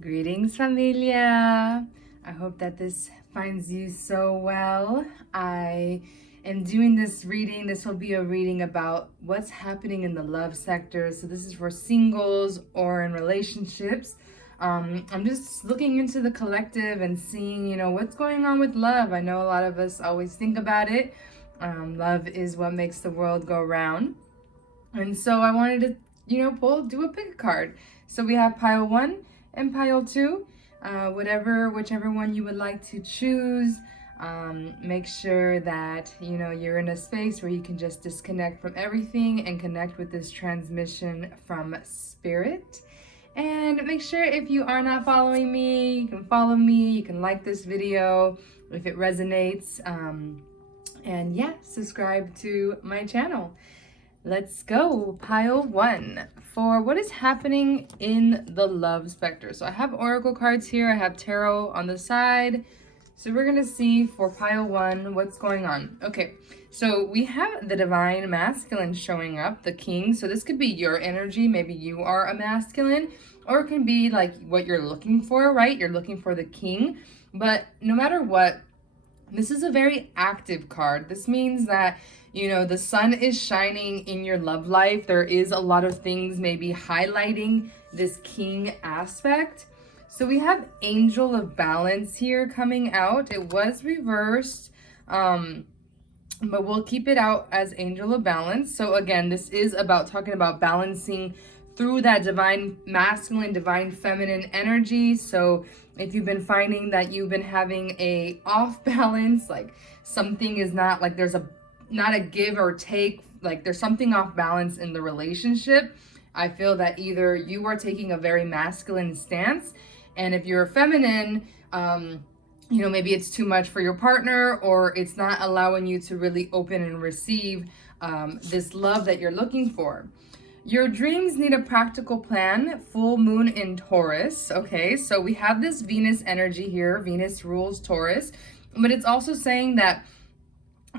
Greetings, Familia. I hope that this finds you so well. I am doing this reading. This will be a reading about what's happening in the love sector. So, this is for singles or in relationships. I'm just looking into the collective and seeing, what's going on with love. I know a lot of us always think about it. Love is what makes the world go round. And so I wanted to, do a pick a card. So we have pile 1 and pile 2, whichever one you would like to choose. Make sure that, you're in a space where you can just disconnect from everything and connect with this transmission from spirit. And make sure if you are not following me, you can follow me, you can like this video if it resonates. And yeah, subscribe to my channel. Let's go. Pile 1 for what is happening in the love specter. So I have oracle cards here. I have tarot on the side. So we're going to see for pile 1 what's going on. Okay, so we have the divine masculine showing up, the king. So this could be your energy. Maybe you are a masculine, or it can be like what you're looking for, right? You're looking for the king. But no matter what, this is a very active card. This means that, the sun is shining in your love life. There is a lot of things maybe highlighting this king aspect. So we have Angel of Balance here coming out. It was reversed, but we'll keep it out as Angel of Balance. So again, this is about talking about balancing through that divine masculine, divine feminine energy. So if you've been finding that you've been having a off balance, like something is not like there's not a give or take, like there's something off balance in the relationship, I feel that either you are taking a very masculine stance, and if you're feminine, maybe it's too much for your partner, or it's not allowing you to really open and receive this love that you're looking for. Your dreams need a practical plan. Full moon in Taurus. Okay, so we have this Venus energy here. Venus rules Taurus, but it's also saying that,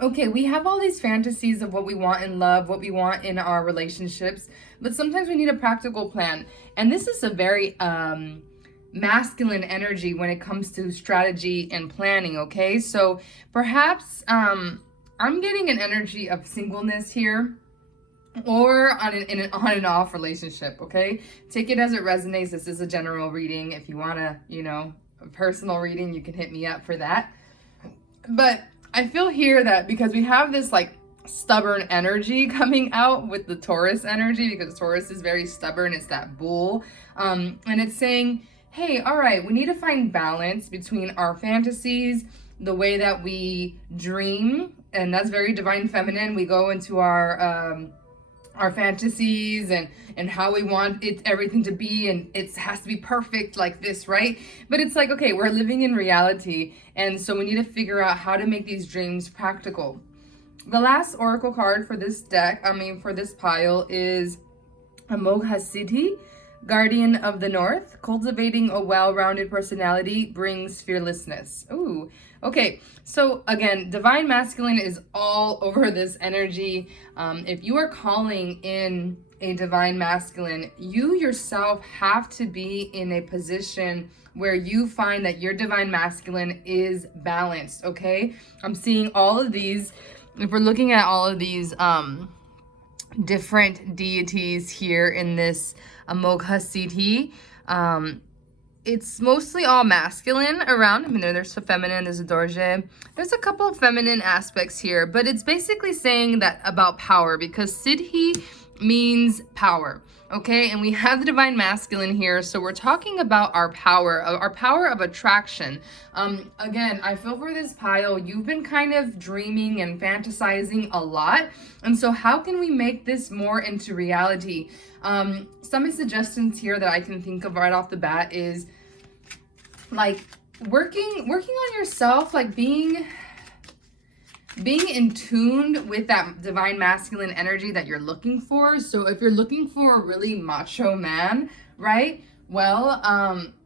okay, we have all these fantasies of what we want in love, what we want in our relationships, but sometimes we need a practical plan. And this is a very masculine energy when it comes to strategy and planning, okay? So perhaps I'm getting an energy of singleness here, or on an on and off relationship, okay? Take it as it resonates. This is a general reading. If you want to, a personal reading, you can hit me up for that. But I feel here that because we have this like stubborn energy coming out with the Taurus energy, because Taurus is very stubborn, it's that bull, and it's saying, hey, all right, we need to find balance between our fantasies, the way that we dream, and that's very divine feminine. We go into our fantasies and how we want everything to be, and it has to be perfect like this, right? But it's like, okay, we're living in reality, and so we need to figure out how to make these dreams practical. The last oracle card for this for this pile is Amoghasiddhi, Guardian of the North. Cultivating a well-rounded personality brings fearlessness. Ooh, okay. So again, divine masculine is all over this energy. If you are calling in a divine masculine, you yourself have to be in a position where you find that your divine masculine is balanced, okay? I'm seeing all of these. If we're looking at all of these different deities here in this Amoghasiddhi, it's mostly all masculine around. I mean, there's a feminine, there's a dorje. There's a couple of feminine aspects here, but it's basically saying that about power, because Siddhi means power, okay? And we have the divine masculine here, so we're talking about our power of attraction. Again, I feel for this pile, you've been kind of dreaming and fantasizing a lot, and so how can we make this more into reality? Some suggestions here that I can think of right off the bat is like working on yourself, like being in tune with that divine masculine energy that you're looking for. So if you're looking for a really macho man, right? Well,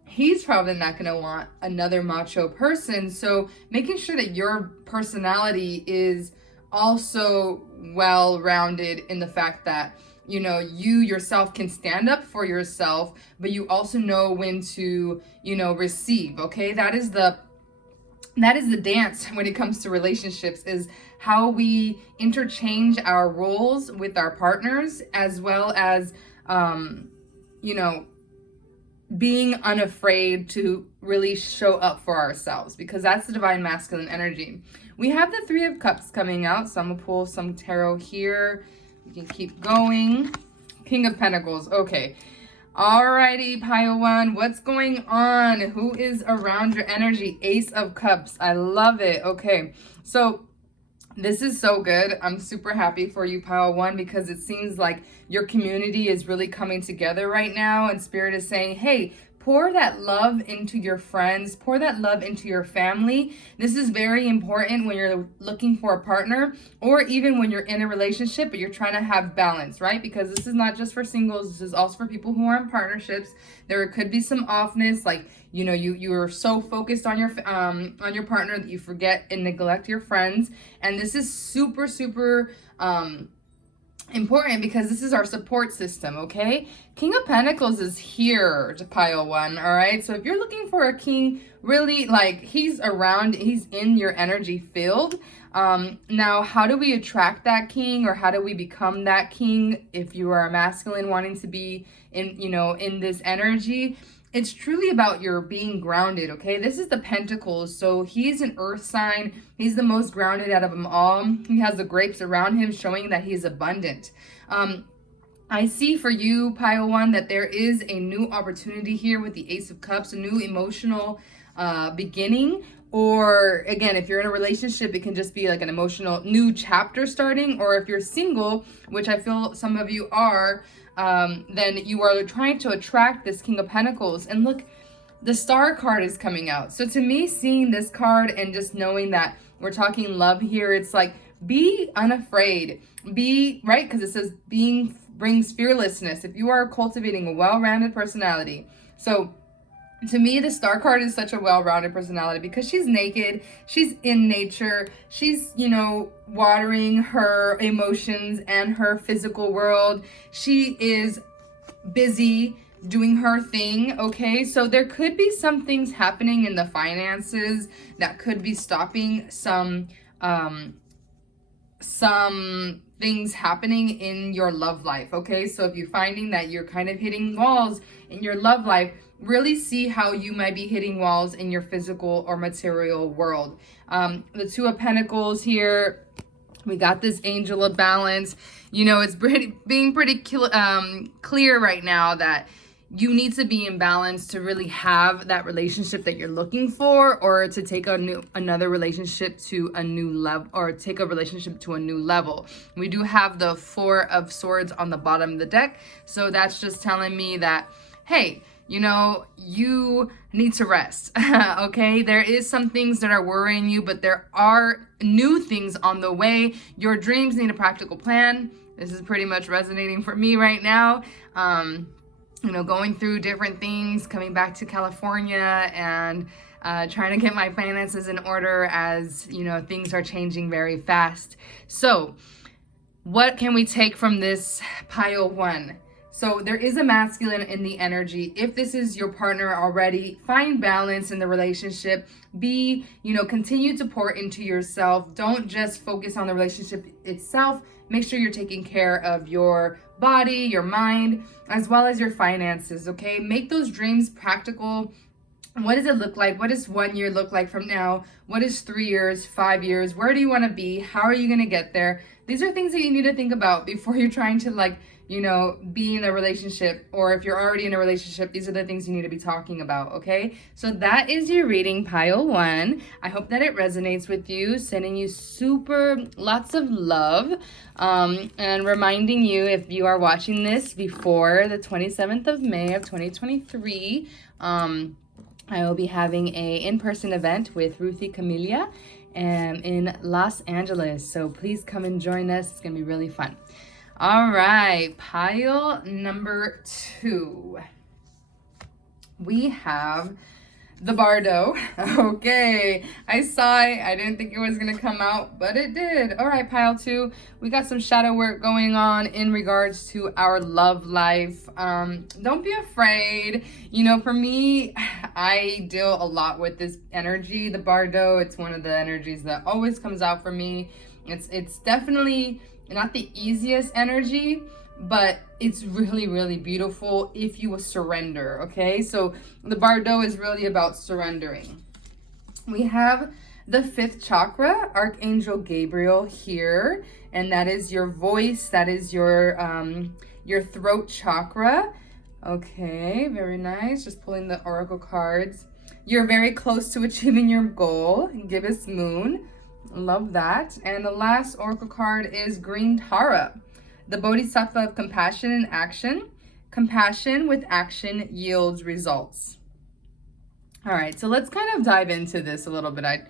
he's probably not going to want another macho person. So making sure that your personality is also well-rounded in the fact that you know, you yourself can stand up for yourself, but you also know when to, you know, receive. Okay, that is the dance when it comes to relationships, is how we interchange our roles with our partners, as well as you know, being unafraid to really show up for ourselves, because that's the divine masculine energy. We have the Three of Cups coming out, so I'm gonna pull some tarot here. We can keep going. King of Pentacles. Okay. Alrighty, pile one. What's going on? Who is around your energy? Ace of Cups. I love it. Okay. So this is so good. I'm super happy for you, pile one, because it seems like your community is really coming together right now, and Spirit is saying, hey, pour that love into your friends, pour that love into your family. This is very important when you're looking for a partner, or even when you're in a relationship but you're trying to have balance, right? Because this is not just for singles, this is also for people who are in partnerships. There could be some offness, like, you know, you're so focused on your partner that you forget and neglect your friends. And this is super important, because this is our support system. Okay, King of Pentacles is here to pile one. All right, so if you're looking for a king, really, like, he's around, he's in your energy field. Now, how do we attract that king, or how do we become that king? If you are a masculine wanting to be in, you know, in this energy, it's truly about your being grounded. Okay, this is the Pentacles, so he's an earth sign. He's the most grounded out of them all. He has the grapes around him, showing that he's abundant. I see for you, pile one, that there is a new opportunity here with the Ace of Cups, a new emotional beginning. Or again, if you're in a relationship, it can just be like an emotional new chapter starting. Or if you're single, which I feel some of you are, then you are trying to attract this King of Pentacles. And look, the Star card is coming out. So to me, seeing this card and just knowing that we're talking love here, it's like, be unafraid. Be, right? Because it says being brings fearlessness. If you are cultivating a well-rounded personality. So to me, the Star card is such a well-rounded personality, because she's naked, she's in nature, she's, you know, watering her emotions and her physical world. She is busy doing her thing. Okay, so there could be some things happening in the finances that could be stopping some things happening in your love life. Okay, so if you're finding that you're kind of hitting walls in your love life, really see how you might be hitting walls in your physical or material world. The Two of Pentacles here, we got this Angel of Balance. You know, it's being pretty clear right now that you need to be in balance to really have that relationship that you're looking for, or to take another relationship to a new level, or take a relationship to a new level. We do have the Four of Swords on the bottom of the deck, so that's just telling me that, hey, you know, you need to rest. Okay, there is some things that are worrying you, but there are new things on the way. Your dreams need a practical plan. This is pretty much resonating for me right now. You know, going through different things, coming back to California, and trying to get my finances in order, as, you know, things are changing very fast. So what can we take from this pile one? So there is a masculine in the energy. If this is your partner already, find balance in the relationship. Be, you know, continue to pour into yourself. Don't just focus on the relationship itself. Make sure you're taking care of your body, your mind, as well as your finances. Okay, make those dreams practical. What does it look like? What does 1 year look like from now? What is 3 years, 5 years? Where do you want to be? How are you going to get there? These are things that you need to think about before you're trying to, like, you know, be in a relationship. Or if you're already in a relationship, these are the things you need to be talking about. Okay, so that is your reading, pile one. I hope that it resonates with you. Sending you lots of love, and reminding you, if you are watching this before the 27th of May of 2023, I will be having a in-person event with Ruthie Familia in Los Angeles. So please come and join us. It's gonna be really fun. All right, pile number two. We have the Bardo. Okay, I saw it. I didn't think it was gonna come out, but it did. All right, pile 2. We got some shadow work going on in regards to our love life. Don't be afraid. You know, for me, I deal a lot with this energy, the Bardo. It's one of the energies that always comes out for me. It's definitely not the easiest energy, but it's really, really beautiful if you will surrender, okay? So the Bardo is really about surrendering. We have the 5th chakra, Archangel Gabriel here, and that is your voice, that is your throat chakra. Okay, very nice. Just pulling the oracle cards. You're very close to achieving your goal. Gibbous Moon. Love that. And the last oracle card is Green Tara, the Bodhisattva of compassion and action. Compassion with action yields results. All right, so let's kind of dive into this a little bit. I'm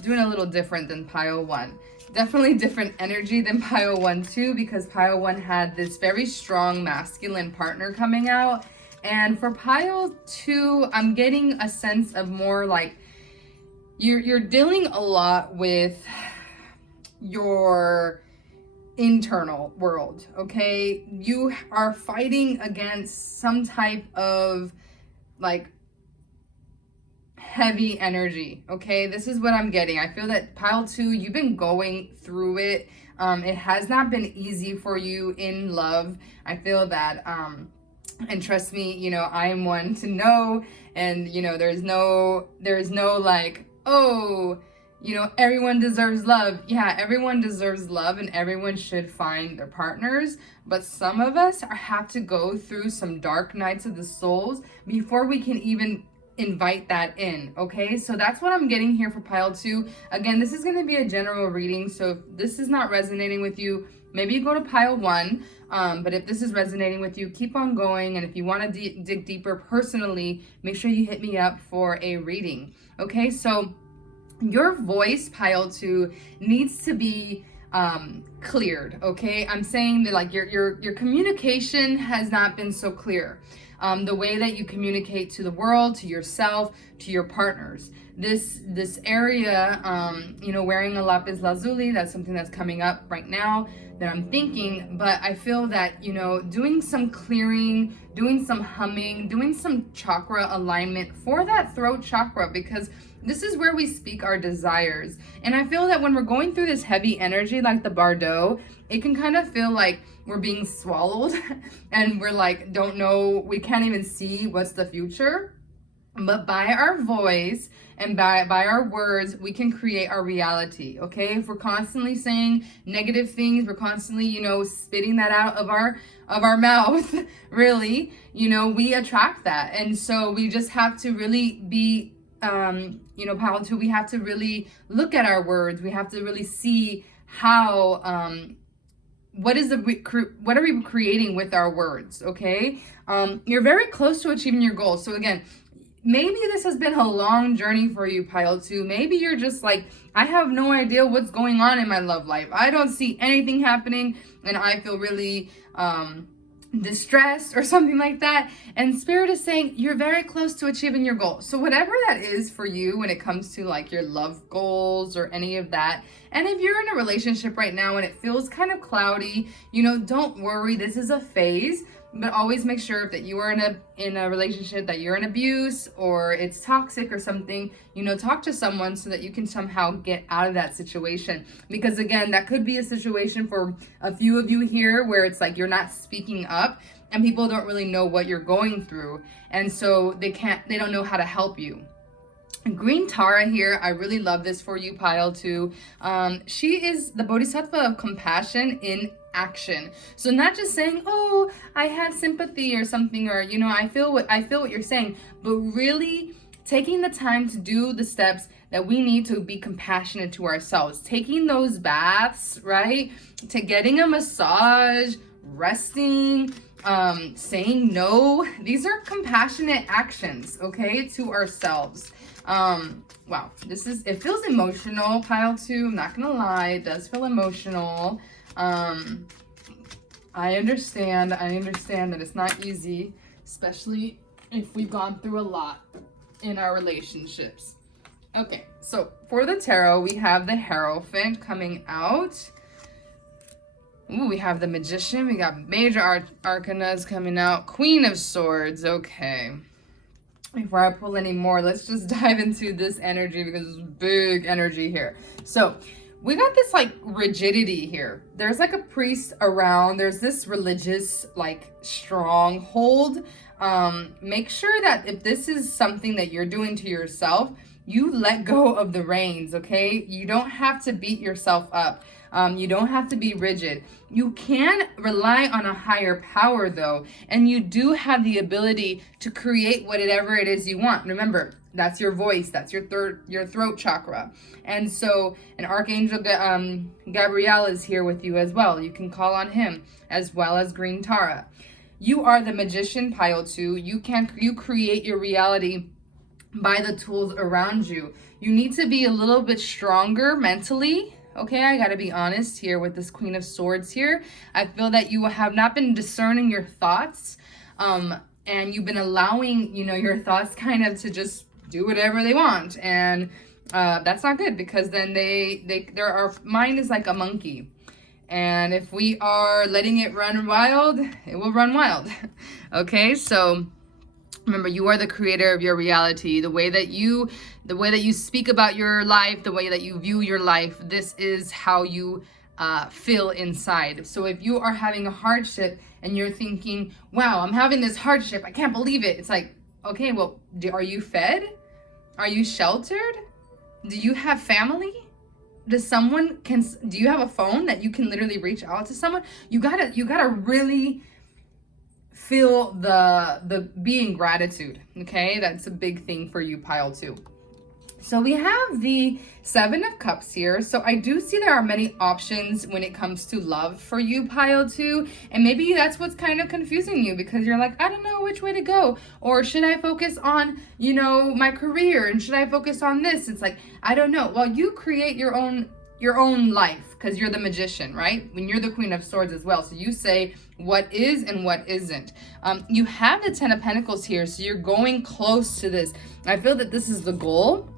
doing a little different than pile 1. Definitely different energy than pile 1 too, because pile 1 had this very strong masculine partner coming out. And for pile 2, I'm getting a sense of more like you're dealing a lot with your internal world, okay? You are fighting against some type of like heavy energy, okay? This is what I'm getting. I feel that pile 2, you've been going through it. It has not been easy for you in love. I feel that and trust me, you know, I am one to know, and you know, there's no like, oh, you know, everyone deserves love. Yeah, everyone deserves love and everyone should find their partners. But some of us have to go through some dark nights of the souls before we can even invite that in, okay? So that's what I'm getting here for pile 2. Again, this is going to be a general reading, so if this is not resonating with you, maybe you go to pile 1. But if this is resonating with you, keep on going. And if you want to dig deeper personally, make sure you hit me up for a reading, okay? So your voice, pile 2, needs to be cleared, okay? I'm saying that like your communication has not been so clear. The way that you communicate to the world, to yourself, to your partners. This area, you know, wearing a lapis lazuli, that's something that's coming up right now that I'm thinking, but I feel that, you know, doing some clearing, doing some humming, doing some chakra alignment for that throat chakra, because this is where we speak our desires. And I feel that when we're going through this heavy energy like the Bardo, it can kind of feel like we're being swallowed and we're like, don't know, we can't even see what's the future. But by our voice and by our words, we can create our reality, okay? If we're constantly saying negative things, we're constantly, you know, spitting that out of our mouth, really, you know, we attract that. And so we just have to really be you know, pile 2, we have to really look at our words. We have to really see how, what are we creating with our words, okay? You're very close to achieving your goals. So again, maybe this has been a long journey for you, pile 2. Maybe you're just like, I have no idea what's going on in my love life. I don't see anything happening and I feel really, distressed or something like that, and Spirit is saying you're very close to achieving your goal. So whatever that is for you when it comes to like your love goals or any of that, and if you're in a relationship right now and it feels kind of cloudy, you know, don't worry, this is a phase. But always make sure that you are in a relationship that you're in abuse or it's toxic or something, you know, talk to someone so that you can somehow get out of that situation. Because again, that could be a situation for a few of you here where it's like you're not speaking up and people don't really know what you're going through. And so they don't know how to help you. Green Tara here, I really love this for you, pile 2. She is the Bodhisattva of compassion in action. So not just saying, oh, I have sympathy or something, or, you know, I feel what you're saying, but really taking the time to do the steps that we need to be compassionate to ourselves. Taking those baths, right? To getting a massage, resting, saying no. These are compassionate actions, okay, to ourselves. Wow, it feels emotional, pile 2. I'm not gonna lie, it does feel emotional. I understand that it's not easy, especially if we've gone through a lot in our relationships. Okay, so for the tarot, we have the Hierophant coming out. Ooh, we have the Magician. We got Major Arcanas coming out. Queen of Swords. Okay. Before I pull any more, let's just dive into this energy because it's big energy here. So we got this like rigidity here. There's like a priest around. There's this religious like stronghold. Make sure that if this is something that you're doing to yourself, you let go of the reins, okay? You don't have to beat yourself up. You don't have to be rigid. You can rely on a higher power though, and you do have the ability to create whatever it is you want. Remember, that's your voice, that's your throat chakra. And so an Archangel Gabriel is here with you as well. You can call on him, as well as Green Tara. You are the Magician, pile 2. You create your reality by the tools around you. You need to be a little bit stronger mentally. Okay, I gotta be honest here with this Queen of Swords here. I feel that you have not been discerning your thoughts, and you've been allowing, your thoughts kind of to just do whatever they want, and that's not good, because then our mind is like a monkey, and if we are letting it run wild, it will run wild. Okay, so remember, you are the creator of your reality. The way that you speak about your life, the way that you view your life, this is how you feel inside. So if you are having a hardship and you're thinking, wow, I'm having this hardship, I can't believe it. It's like, okay, well, are you fed? Are you sheltered? Do you have family? Do you have a phone that you can literally reach out to someone? You gotta really feel the being gratitude. Okay, that's a big thing for you, pile 2. So we have the 7 of Cups here. So I do see there are many options when it comes to love for you, pile 2. And maybe that's what's kind of confusing you, because you're like, I don't know which way to go. Or should I focus on, my career? And should I focus on this? It's like, I don't know. Well, you create your own life, because you're the Magician, right? When you're the Queen of Swords as well. So you say what is and what isn't. You have the 10 of Pentacles here. So you're going close to this. I feel that this is the goal,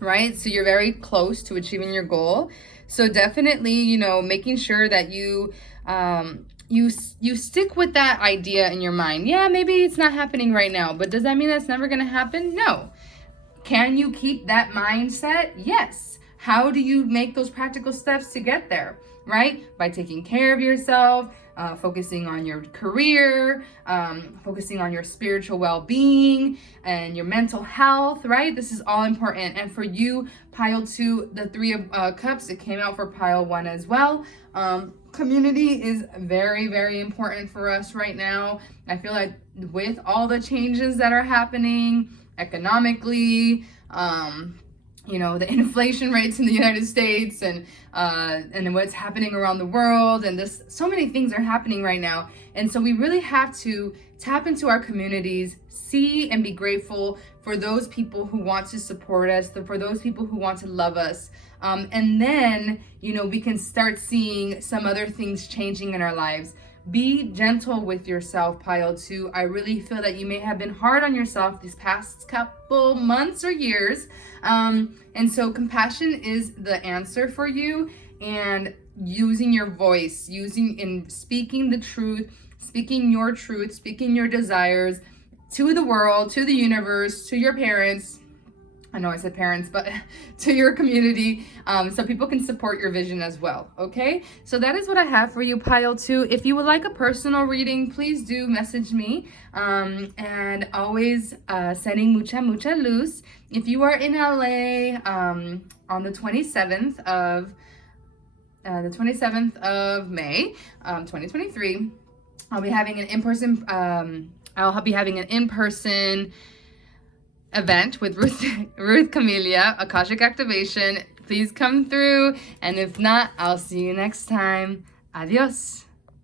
right? So you're very close to achieving your goal. So definitely, making sure that you stick with that idea in your mind. Yeah, maybe it's not happening right now, but does that mean that's never going to happen? No. Can you keep that mindset? Yes. How do you make those practical steps to get there, right? By taking care of yourself, focusing on your career, focusing on your spiritual well-being and your mental health, right? This is all important. And for you, pile 2, the 3 of Cups, it came out for pile 1 as well. Community is very, very important for us right now. I feel like with all the changes that are happening economically, the inflation rates in the United States and what's happening around the world, and so many things are happening right now. And so we really have to tap into our communities, see and be grateful for those people who want to support us, for those people who want to love us. And then, we can start seeing some other things changing in our lives. Be gentle with yourself, pile 2. I really feel that you may have been hard on yourself these past couple months or years. And so compassion is the answer for you, and using your voice, speaking the truth, speaking your truth, speaking your desires to the world, to the universe, to your parents. I know I said parents, but to your community, so people can support your vision as well, okay? So that is what I have for you, pile 2. If you would like a personal reading, please do message me, and always sending mucha luz. If you are in LA on the 27th of May, 2023, I'll be having an in-person event with Ruth Familia, Akashic Activation. Please come through, and if not, I'll see you next time. Adios.